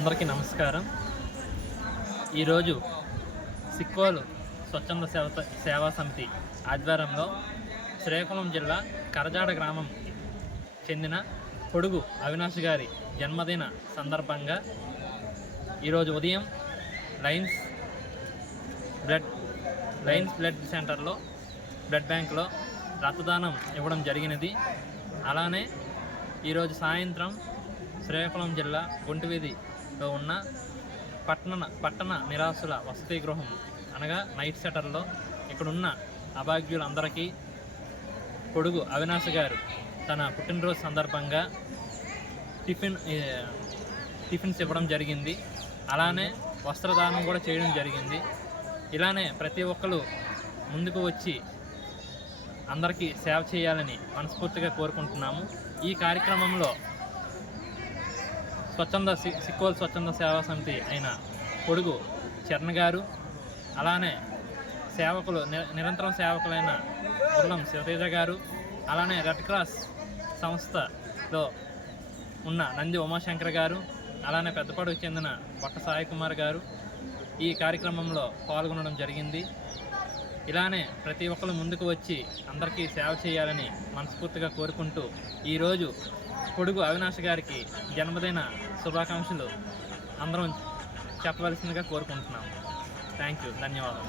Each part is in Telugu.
అందరికీ నమస్కారం. ఈరోజు సిక్కోలు స్వచ్ఛంద సేవ సేవా సమితి ఆధ్వర్యంలో శ్రీకాకుళం జిల్లా కరజాడ గ్రామం చెందిన పొడుగు అవినాష్ గారి జన్మదిన సందర్భంగా ఈరోజు ఉదయం లైన్స్ బ్లడ్ లైన్స్ బ్లడ్ సెంటర్లో బ్లడ్ బ్యాంక్లో రక్తదానం ఇవ్వడం జరిగినది. అలానే ఈరోజు సాయంత్రం శ్రీకాకుళం జిల్లా లో ఉన్న పట్టణ పట్టణ నిరాశుల వసతి గృహం. అనగా నైట్ సెటర్లో ఇక్కడున్న అభాగ్యులందరికీ పొడుగు అవినాష్ గారు తన పుట్టినరోజు సందర్భంగా టిఫిన్ టిఫిన్స్ ఇవ్వడం జరిగింది. అలానే వస్త్రదానం కూడా చేయడం జరిగింది. ఇలానే ప్రతి ఒక్కరు ముందుకు వచ్చి అందరికీ సేవ చేయాలని మనస్ఫూర్తిగా కోరుకుంటున్నాము. ఈ కార్యక్రమంలో స్వచ్ఛంద సి- సిక్కోల్ స్వచ్ఛంద సేవా సమితి అయిన పొడుగు చరణ్ గారు అలానే సేవకులు నిరంతరం సేవకులైన గుర్రం శివతేజ గారు అలానే రెడ్ క్రాస్ సంస్థలో ఉన్న నంది ఉమాశంకర్ గారు అలానే పెద్దపాడుకు చెందిన బొట్ట సాయి కుమార్ గారు ఈ కార్యక్రమంలో పాల్గొనడం జరిగింది. ఇలానే ప్రతి ఒక్కరు ముందుకు వచ్చి అందరికీ సేవ చేయాలని మనస్ఫూర్తిగా కోరుకుంటూ ఈరోజు పొడుగు అవినాష్ గారికి జన్మదిన శుభాకాంక్షలు అందరం చెప్పవలసిందిగా కోరుకుంటున్నాం థ్యాంక్ యూ ధన్యవాదాలు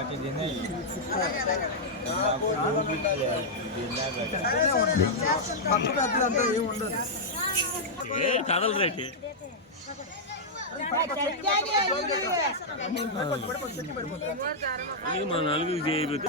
उधर देख फोटो निकाल इधर आ పెట్టి నా దగ్గర పో. ఎందుకు అది సెట్ అమ్మా అదొక సెట్ ఏ కదలు రేటి ఇది మా నలుగురు చేయబోతే